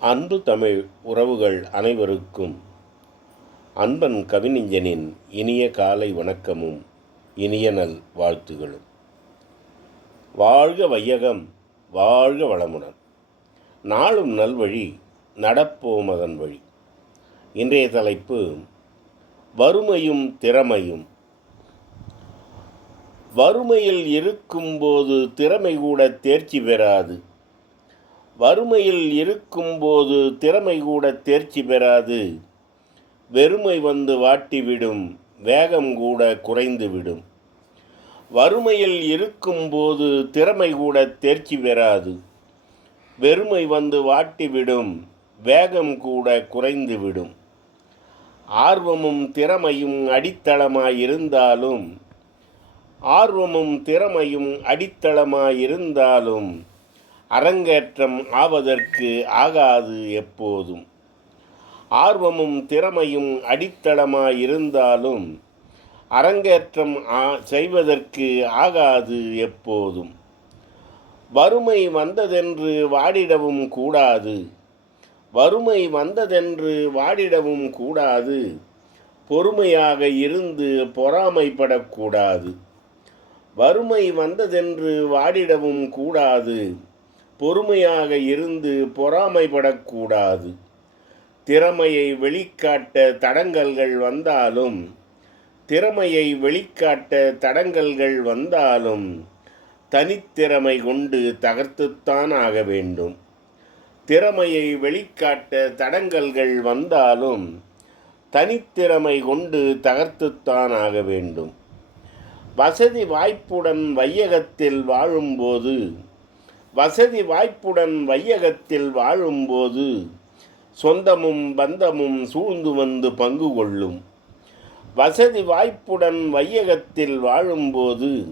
அன்பு தமிழ் உறவுகள் அனைவருக்கும் அன்பன் கவிஞனின் இனிய காலை வணக்கமும் இனிய நல் வாழ்த்துகளும். வாழ்க வையகம் வாழ்க வளமுடன். நாளும் நல்வழி நடப்போம் அதன் வழி. இன்றைய தலைப்பு வறுமையும் திறமையும். வறுமையில் இருக்கும்போது திறமை கூட தேர்ச்சி பெறாது. வறுமையில் இருக்கும்போது திறமை கூட தேர்ச்சி பெறாது. வெறுமை வந்து வாட்டிவிடும் வேகம் கூட குறைந்துவிடும். வறுமையில் இருக்கும்போது திறமை கூட தேர்ச்சி பெறாது. வெறுமை வந்து வாட்டிவிடும் வேகம் கூட குறைந்துவிடும். ஆர்வமும் திறமையும் அடித்தளமாயிருந்தாலும் ஆர்வமும் திறமையும் அடித்தளமாயிருந்தாலும் அரங்கேற்றம் ஆவதற்கு ஆகாது எப்போதும். ஆர்வமும் திறமையும் அடித்தளமாயிருந்தாலும் அரங்கேற்றம் செய்வதற்கு ஆகாது எப்போதும். வறுமை வந்ததென்று வாடிடவும் கூடாது. வறுமை வந்ததென்று வாடிடவும் கூடாது. பொறுமையாக இருந்து பொறாமைப்படக்கூடாது. வறுமை வந்ததென்று வாடிடவும் கூடாது. பொறுமையாக இருந்து பொறாமைப்படக்கூடாது. திறமையை வெளிக்காட்ட தடங்கல்கள் வந்தாலும் திறமையை வெளிக்காட்ட தடங்கல்கள் வந்தாலும் தனித்திறமை கொண்டு தகர்த்துத்தான் ஆக வேண்டும். திறமையை வெளிக்காட்ட தடங்கல்கள் வந்தாலும் தனித்திறமை கொண்டு தகர்த்துத்தான் ஆக வேண்டும். வசதி வாய்ப்புடன் வையகத்தில் வாழும்போது வசதி வாய்ப்புடன் வையகத்தில் வாழும்போது சொந்தமும் பந்தமும் சூழ்ந்து வந்து பங்கு கொள்ளும். வசதி வாய்ப்புடன் வையகத்தில் வாழும்போது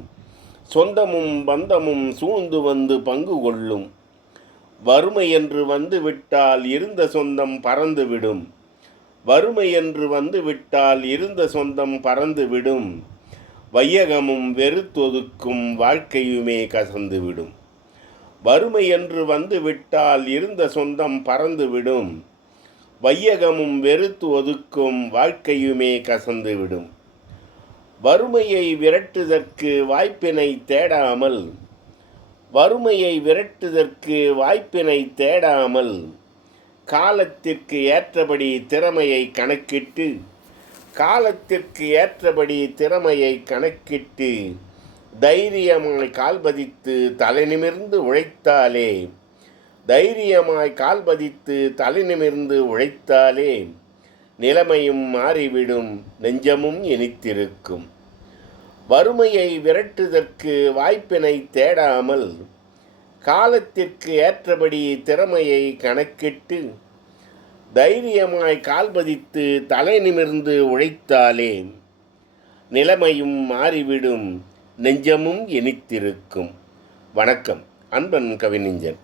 சொந்தமும் பந்தமும் சூழ்ந்து வந்து பங்கு கொள்ளும். வறுமை என்று வந்து விட்டால் இருந்த சொந்தம் பறந்துவிடும். வறுமை என்று வந்து விட்டால் இருந்த சொந்தம் பறந்துவிடும். வையகமும் வெறுத்தொதுக்கும் வாழ்க்கையுமே கசந்துவிடும். வறுமை என்று வந்து விட்டால் இருந்த சொந்தம் பறந்துவிடும். வையகமும் வெறுத்து ஒதுக்கும் வாழ்க்கையுமே கசந்துவிடும். வறுமையை விரட்டுதற்கு வாய்ப்பினை தேடாமல் வறுமையை விரட்டுதற்கு வாய்ப்பினை தேடாமல் காலத்திற்கு ஏற்றபடி திறமையை கணக்கிட்டு காலத்திற்கு ஏற்றபடி திறமையை கணக்கிட்டு தைரியமாய் கால்பதித்து தலை நிமிர்ந்து உழைத்தாலே. தைரியமாய் கால்பதித்து தலை நிமிர்ந்து உழைத்தாலே. நிலைமையும் மாறிவிடும் நெஞ்சமும் இனித்திருக்கும். வறுமையை விரட்டுதற்கு வாய்ப்பினை தேடாமல் காலத்திற்கு ஏற்றபடி திறமையை கணக்கிட்டு தைரியமாய் கால்பதித்து தலை நிமிர்ந்து உழைத்தாலே. நிலைமையும் மாறிவிடும் நெஞ்சமும் இனித்திருக்கும். வணக்கம். அன்பன் கவிஞன்